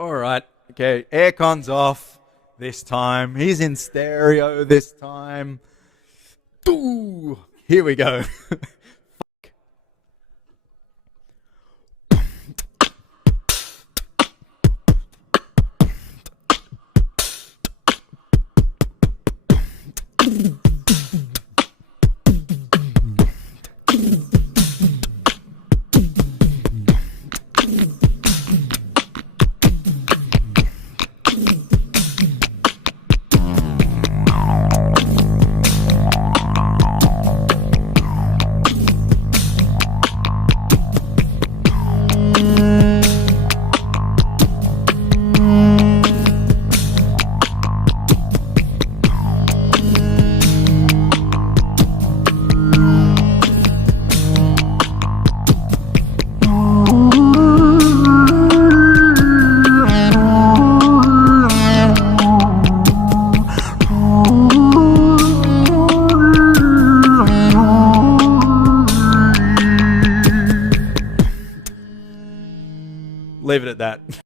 All right. Okay. Aircon's off this time. He's in stereo this time. Ooh, here we go. Leave it at that.